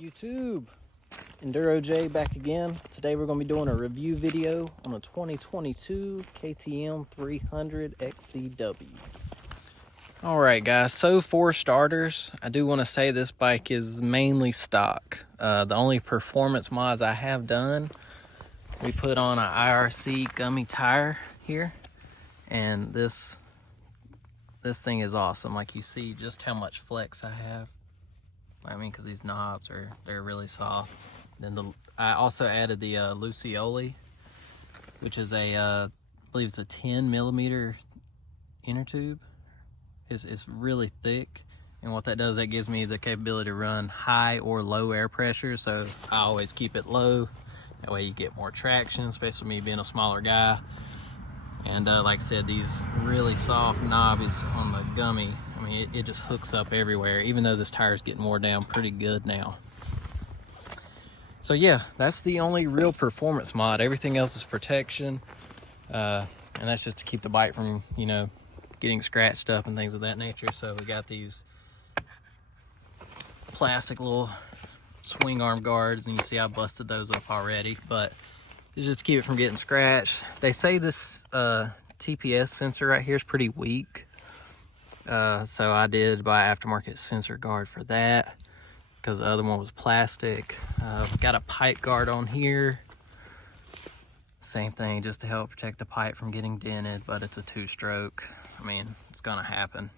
YouTube, Enduro J back again. Today we're going to be doing a review video on a 2022 KTM 300 XCW. Alright guys, so for starters, I do want to say this bike is mainly stock. The only performance mods I have done, we put on an IRC gummy tire here, and this thing is awesome. Like, you see just how much flex I have. I mean, because these knobs they're really soft. Then I also added the Lucioli, which is I believe it's a 10 millimeter inner tube. It's really thick, and what that does, that gives me the capability to run high or low air pressure. So I always keep it low. That way you get more traction, especially me being a smaller guy. And like I said, these really soft knobs on the gummy, I mean, it just hooks up everywhere, even though this tire's getting wore down pretty good now. So yeah, that's the only real performance mod. Everything else is protection. And that's just to keep the bike from, you know, getting scratched up and things of that nature. So we got these plastic little swing arm guards, and you see I busted those up already, but it's just to keep it from getting scratched. They say this TPS sensor right here is pretty weak. So I did buy aftermarket sensor guard for that, because the other one was plastic. Got a pipe guard on here. Same thing, just to help protect the pipe from getting dented, but it's a 2-stroke. I mean, it's gonna happen.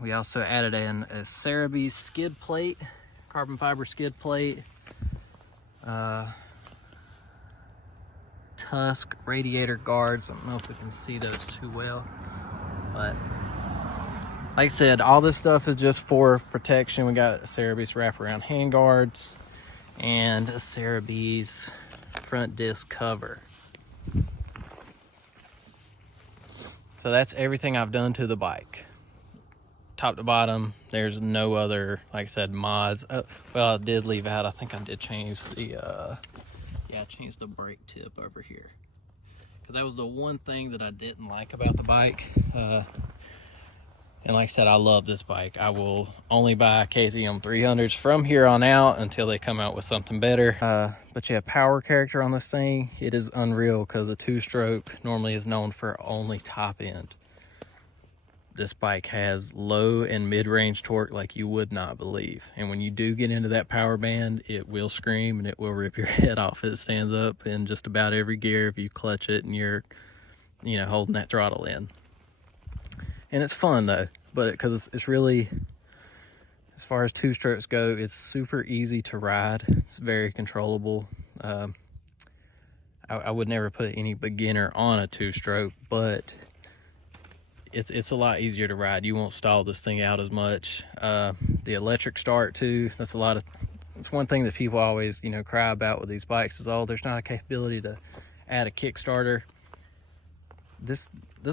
We also added in a Cerebes skid plate, carbon fiber skid plate. Tusk radiator guards. I don't know if we can see those too well, but like I said, all this stuff is just for protection. We got a Cerebes wraparound hand guards and a Cerebes front disc cover. So that's everything I've done to the bike, top to bottom. There's no other, like I said, mods. Well, I did leave out, I think I did change the I changed the brake tip over here, because that was the one thing that I didn't like about the bike. And like I said, I love this bike. I will only buy KTM 300s from here on out until they come out with something better. But yeah, power character on this thing, it is unreal, because a 2-stroke normally is known for only top end. This bike has low and mid-range torque like you would not believe. And when you do get into that power band, it will scream and it will rip your head off. It stands up in just about every gear if you clutch it and you're, you know, holding that throttle in. And it's fun though, but because it's really, as far as 2-strokes go, it's super easy to ride. It's very controllable. I would never put any beginner on a 2-stroke, but it's a lot easier to ride. You won't stall this thing out as much. The electric start too, it's one thing that people always, you know, cry about with these bikes is, oh, there's not a capability to add a Kickstarter. This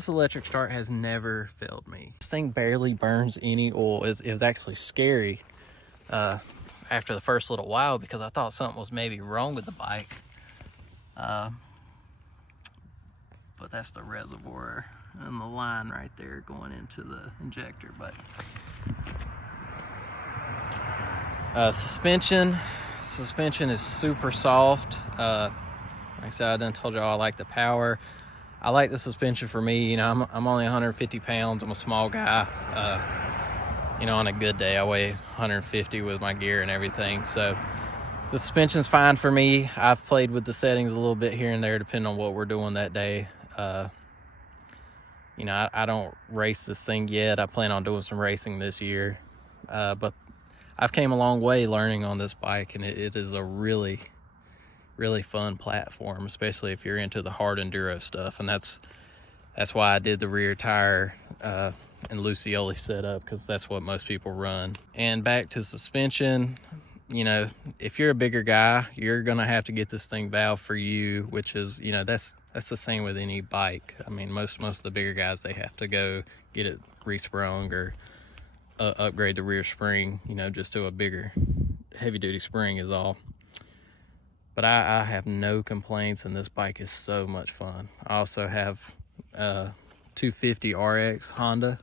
electric start has never failed me. This thing barely burns any oil. It was actually scary after the first little while, because I thought something was maybe wrong with the bike. But that's the reservoir and the line right there going into the injector. But suspension is super soft. Like I said, I done told y'all I like the power. I like the suspension for me. You know, I'm only 150 pounds. I'm a small guy. You know, on a good day I weigh 150 with my gear and everything, so the suspension's fine for me. I've played with the settings a little bit here and there depending on what we're doing that day. You know, I don't race this thing yet. I plan on doing some racing this year. But I've came a long way learning on this bike, and it is a really, really fun platform, especially if you're into the hard enduro stuff. And that's why I did the rear tire and Lucioli setup, because that's what most people run. And back to suspension, you know, if you're a bigger guy, you're gonna have to get this thing valve for you, which is, you know, that's the same with any bike. I mean, most of the bigger guys, they have to go get it resprung or upgrade the rear spring, you know, just to a bigger heavy duty spring is all. But I have no complaints, and this bike is so much fun. I also have 250 RX Honda,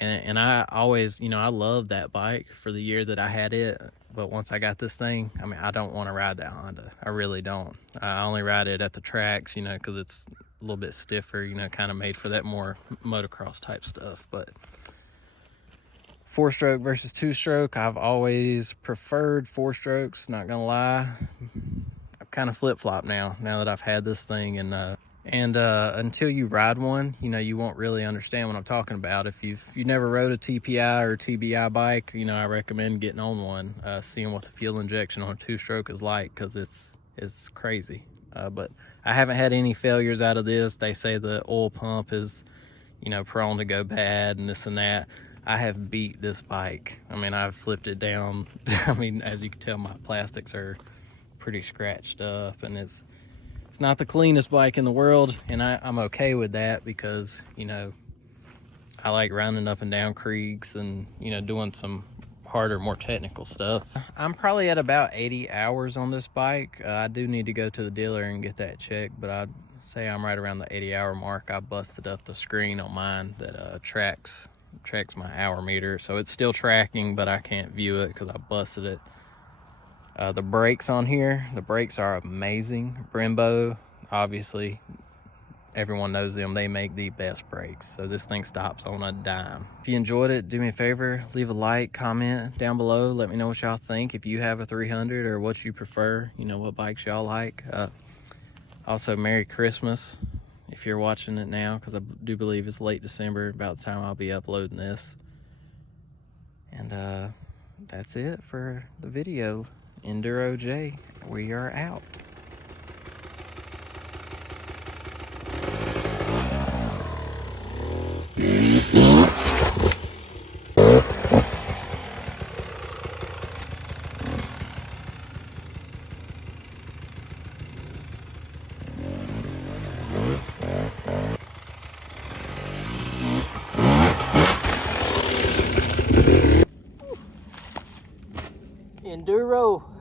And I always, you know, I loved that bike for the year that I had it. But once I got this thing, I mean, I don't want to ride that Honda. I really don't. I only ride it at the tracks, you know, because it's a little bit stiffer, you know, kind of made for that more motocross type stuff. But 4-stroke versus 2-stroke, I've always preferred 4-strokes, not gonna lie. I've kind of flip-flopped now that I've had this thing. And until you ride one, you know, you won't really understand what I'm talking about. If you never rode a TPI or TBI bike, you know, I recommend getting on one, seeing what the fuel injection on a 2-stroke is like, because it's crazy. But I haven't had any failures out of this. They say the oil pump is, you know, prone to go bad and this and that. I have beat this bike. I mean, I've flipped it down. I mean, as you can tell, my plastics are pretty scratched up, and it's not the cleanest bike in the world, and I'm okay with that because, you know, I like rounding up and down creeks and, you know, doing some harder, more technical stuff. I'm probably at about 80 hours on this bike. I do need to go to the dealer and get that checked, but I'd say I'm right around the 80-hour mark. I busted up the screen on mine that tracks my hour meter, so it's still tracking, but I can't view it because I busted it. The brakes on here, the brakes are amazing. Brembo, obviously, everyone knows them. They make the best brakes, so this thing stops on a dime. If you enjoyed it, do me a favor, leave a like, comment down below. Let me know what y'all think. If you have a 300 or what you prefer, you know, what bikes y'all like. Also, Merry Christmas if you're watching it now, because I do believe it's late December, about the time I'll be uploading this. And that's it for the video. Enduro J, we are out. Enduro.